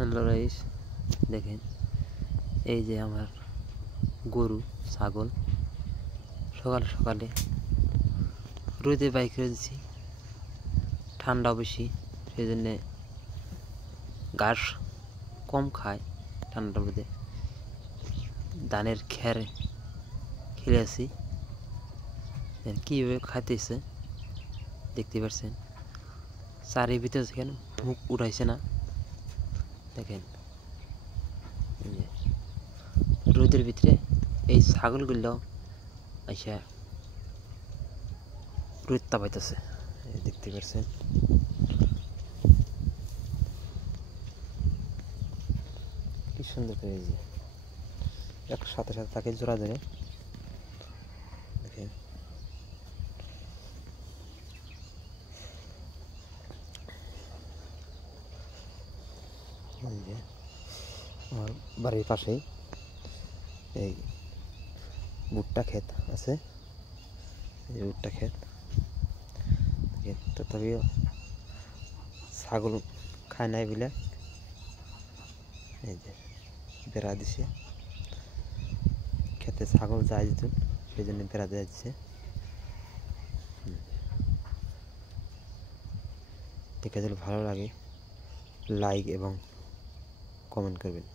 Hello guys, দেখেন এই যে আমার গরু ছাগল সকালে সকালে রোদে বাইক করে দিচ্ছি। ঠান্ডা বেশি, সেই জন্যে ঘাস কম খায় ঠান্ডার মধ্যে। ধানের খেরে খেলে আছি, কীভাবে খাইতেছে দেখতে পাচ্ছেন। চারির ভিতরে দেখেন মুখ উঠাইছে না, দেখেন রোদের ভিতরে এই ছাগলগুলো আইসা রোদ তাপাইতেছে, দেখতে পাচ্ছেন। কি সুন্দর করে যে এক সাথে সাথে তাকে জোড়া দেবে, দেখেন। আমার বাড়ির পাশেই এই ভুট্টা ক্ষেত আছে, এই ভুট্টা ক্ষেত। তথাপিও ছাগল খায় নাই বলে এই যে বেড়া দিছে। খেতে ছাগল যায় যেত, সেই জন্য বেড়া দেওয়া দিচ্ছে। দেখে যদি ভালো লাগে লাইক এবং কমেন্ট করবেন।